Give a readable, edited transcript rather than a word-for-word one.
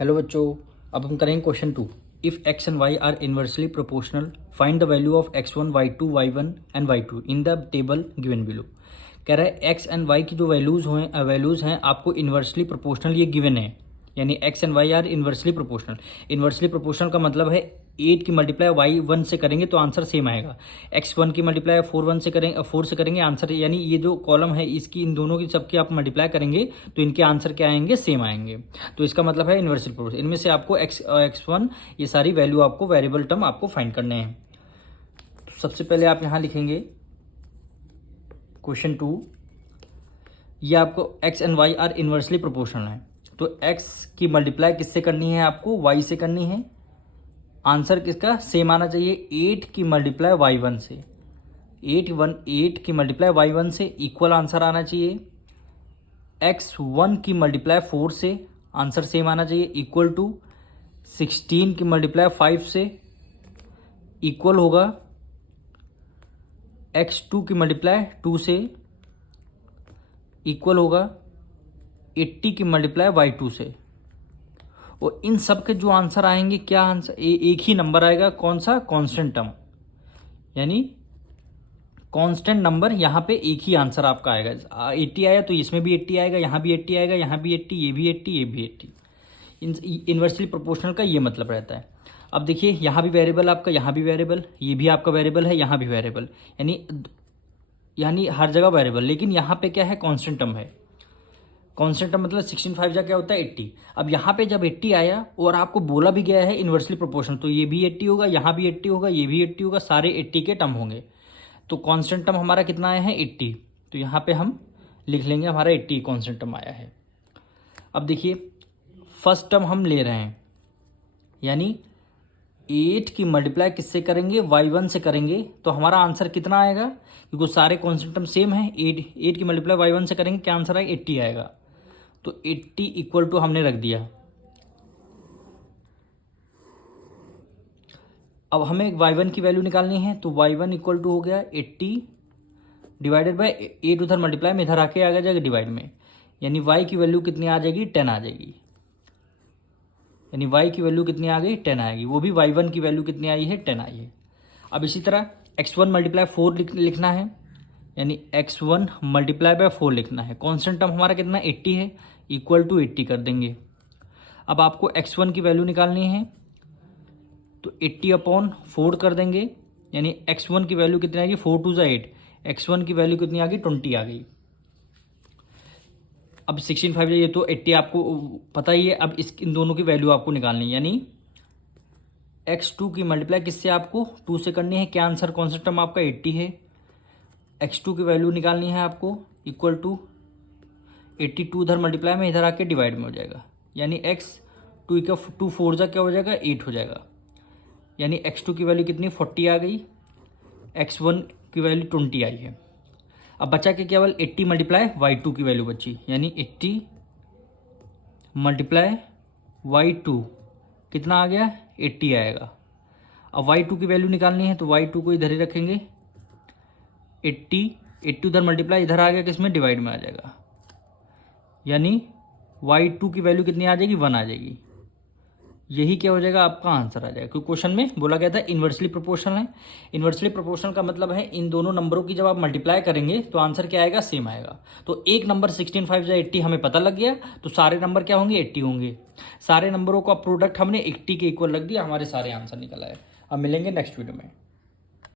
Hello बच्चों, अब हम करेंगे question 2। If x and y are inversely proportional find the value of x1 y2 y1 and y2 in the table given below. कह रहा है x and Y की जो वैल्यूज हैं आपको इनवर्सली प्रोपोर्शनल ये गिवन है, यानी x and y are inversely proportional. Inversely proportional का मतलब है 8 की मल्टीप्लाई y1 से करेंगे तो आंसर सेम आएगा, x1 की मल्टीप्लाई 4 से करेंगे आंसर, यानी ये जो कॉलम है इसकी इन दोनों की सबकी आप मल्टीप्लाई करेंगे तो इनके आंसर क्या आएंगे, सेम आएंगे। तो इसका मतलब है इनवर्सली प्रोपोर्शनल। इनमें से आपको x1 ये सारी वैल्यू आपको वेरिएबल टर्म आपको फाइंड करने हैं। तो सबसे पहले आप यहाँ लिखेंगे क्वेश्चन 2, ये आपको x and y are inversely proportional है, तो x की मल्टीप्लाई किससे करनी है, आपको y से करनी है। आंसर किसका सेम आना चाहिए, 8 की मल्टीप्लाई y1 से, 8 की मल्टीप्लाई y1 से इक्वल आंसर आना चाहिए। x1 की मल्टीप्लाई 4 से आंसर सेम आना चाहिए, इक्वल टू 16 की मल्टीप्लाई 5 से इक्वल होगा x2 की मल्टीप्लाई 2 से इक्वल होगा 80 की मल्टीप्लाई y2 से। और इन सब के जो आंसर आएंगे, क्या आंसर एक ही नंबर आएगा, कौन सा, कांस्टेंट टर्म, यानी कांस्टेंट नंबर। यहाँ पे एक ही आंसर आपका आएगा। 80 आया तो इसमें भी 80 आएगा, यहाँ भी 80 आएगा, यहाँ भी 80, ये भी 80, ये भी 80। इनवर्सली प्रोपोर्शनल का ये मतलब रहता है। अब देखिए यहाँ भी वेरिएबल आपका, यहाँ भी वेरिएबल, ये भी आपका वेरिएबल है, यहाँ भी वेरिएबल, यानी हर जगह वेरिएबल, लेकिन यहाँ पे क्या है, कांस्टेंट टर्म है। कांस्टेंट टर्म मतलब 16 जा क्या होता है 80। अब यहाँ पे जब 80 आया और आपको बोला भी गया है इनवर्सली प्रोपोर्शनल, तो ये भी 80 होगा, यहाँ भी 80 होगा, ये भी 80 होगा, सारे 80 के टर्म होंगे। तो कांस्टेंट टर्म हमारा कितना आया है, 80। तो यहाँ पे हम लिख लेंगे हमारा 80 कांस्टेंट टर्म आया है। अब देखिए फर्स्ट टर्म हम ले रहे हैं, यानी 8 की मल्टीप्लाई किससे करेंगे, y1 से करेंगे, तो हमारा आंसर कितना आएगा, क्योंकि सारे कांस्टेंट टर्म सेम है। 8 की मल्टीप्लाई y1 से करेंगे, क्या आंसर आएगा, 80 आएगा। तो 80 इक्वल टू हमने रख दिया। अब हमें y1 की वैल्यू निकालनी है, तो y1 इक्वल टू हो गया 80 डिवाइडेड बाय 8, उधर मल्टीप्लाई में, इधर आके आ जाएगा डिवाइड में, यानी y की वैल्यू कितनी आ जाएगी, 10 आ जाएगी। यानी y की वैल्यू कितनी आ गई, 10 आएगी। वो भी y1 की वैल्यू कितनी आई है, 10 आई है। अब इसी तरह x1 मल्टीप्लाई 4 लिखना है, यानी x1 मल्टीप्लाई बाय 4 लिखना है। कांस्टेंट टर्म हमारा कितना 80 है, इक्वल टू 80 कर देंगे। अब आपको x1 की वैल्यू निकालनी है, तो 80/4 कर देंगे, यानी x1 की वैल्यू कितनी आएगी, 4 2 8, x1 की वैल्यू कितनी आ गई, 20 आ गई। अब 16 ये तो 80 आपको पता ही है। अब इन दोनों की वैल्यू आपको निकालनी है, यानी x2 की मल्टीप्लाई किससे आपको 2 से करनी है, क्या आंसर, कांस्टेंट टर्म आपका 80 है। x2 की वैल्यू निकालनी है आपको, इक्वल टू 82, उधर मल्टीप्लाई में, इधर आके डिवाइड में हो जाएगा, यानी x2 का 2 4 जा क्या हो जाएगा, 8 हो जाएगा। यानी x2 की वैल्यू कितनी 40 आ गई, x1 की वैल्यू 20 आई है। अब बचा के केवल 80 मल्टीप्लाई y2 की वैल्यू बची, यानी 80 मल्टीप्लाई y2 कितना आ गया, 80 आएगा। अब y2 की वैल्यू निकालनी है, तो y2 को इधर ही रखेंगे, 80 उधर मल्टीप्लाई, इधर आ गया किसमें, डिवाइड में आ जाएगा, यानी y2 की वैल्यू कितनी आ जाएगी, 1 आ जाएगी। यही क्या हो जाएगा, आपका आंसर आ जाएगा, क्योंकि क्वेश्चन में बोला गया था इनवर्सली प्रोपोर्शनल है। इनवर्सली प्रोपोर्शनल का मतलब है इन दोनों नंबरों की जब आप मल्टीप्लाई करेंगे तो आंसर क्या आएगा, सेम आएगा। तो एक नंबर 16 या 80 हमें पता लग गया, तो सारे नंबर क्या होंगे, 80 होंगे। सारे नंबरों का प्रोडक्ट हमने 80 के इक्वल रख दिया, हमारे सारे आंसर निकल आए। अब मिलेंगे नेक्स्ट वीडियो में।